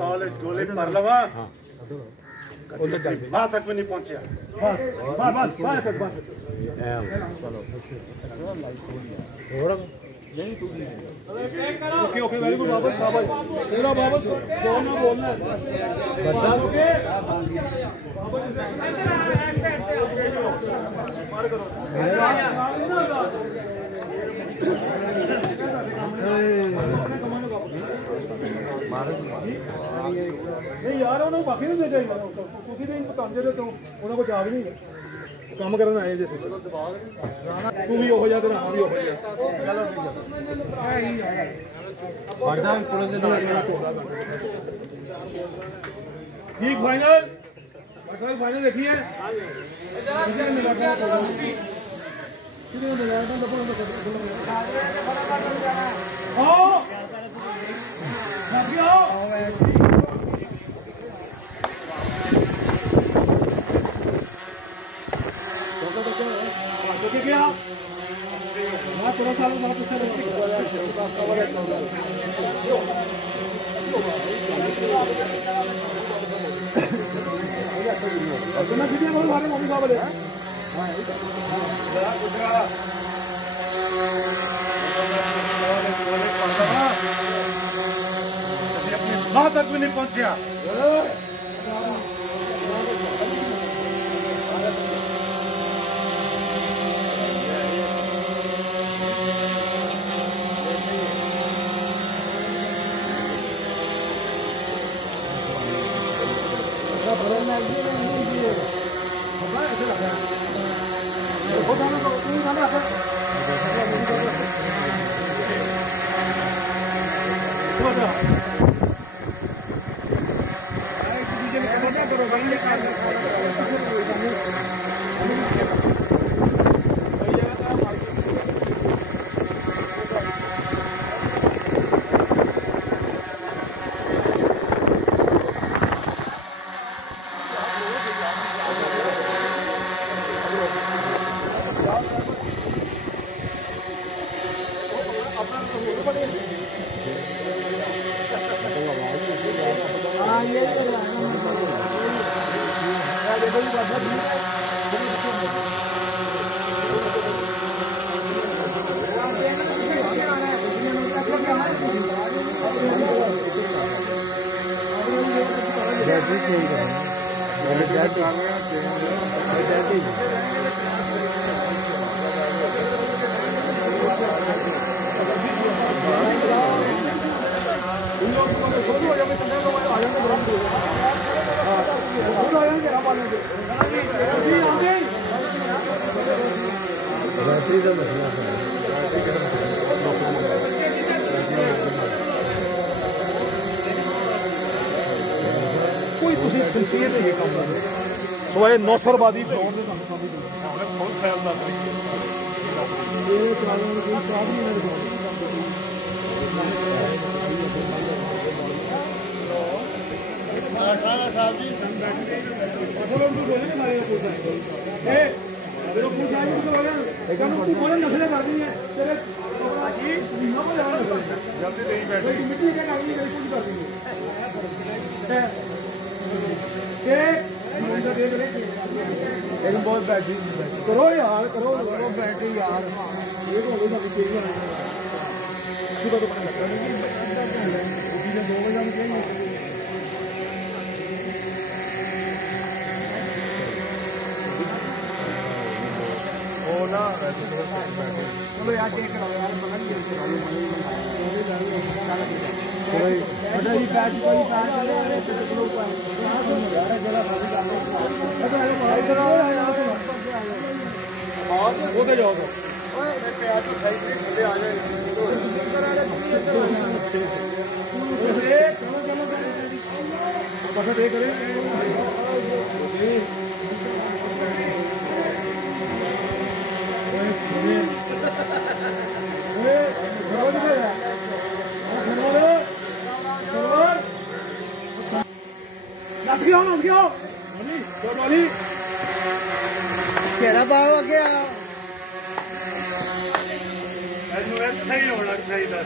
पिस्तौल गोले पर लवा वहां तक भी नहीं पहुंचे। ओके वेरी गुड बाबा शाबाश पूरा बाबा बोलना बोलना नहीं यार उन्होंने बाकी नहीं दे तुसी भी पतंजे तो उन्होंने को जाग नहीं काम करना आए जैसे तू भी हो जा तेरा हां भी हो जा चलो बढ़ा तुरंत ठीक फाइनल फाइनल देखिए वहां तक भी नहीं पहुंचा। सोए नौसरबादी बहुत बैटरी करो यार करो बैटरी यार ये तो होगा सुबह तो पता लगता नहीं 2 बजे ओ ना चलो यार चेक कराओ यार पकड़ के कोई बड़ा ही बैट कोई बैट यार जरा खाली कर लो इधर आओ यार और उधर जाओ ओए मैं प्यार तो खाई से खुले आ जाए चलो देख रहे केड़ा पाओ अगे सही होना चाहिए।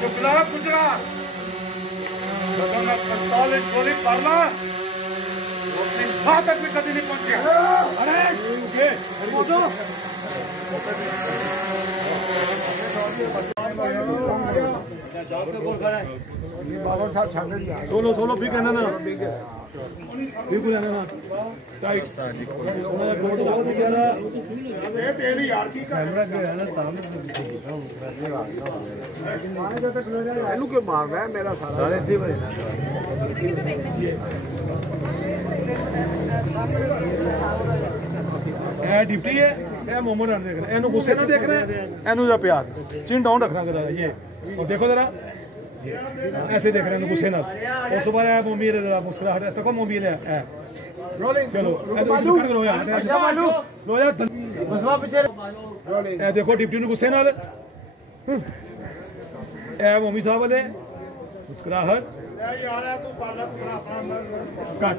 चुकला गुजरा 45 गोली मारना अपनी मां तक भी कभी नहीं पहुंचे। अरे सोलो सोलो भी कहना ना बिल्कुल रहना ना टाइट तेरी यार की क्यों मार रहा है मेरा सारा डिप्टी है ये मोमो रन देख रहे एनु गुस्से ना देख रहे एनु जा प्यार चिन डाउन रखना जरा ये और देखो जरा ऐसे देख रहे हैं गुस्से ना और सुबह है मम्मी जरा मुस्कुराहट है तो मम्मी ने चलो लो यार लो यार पीछे देखो डिप्टी ने गुस्से नाल ए मम्मी साहब वाले मुस्कुराहट कट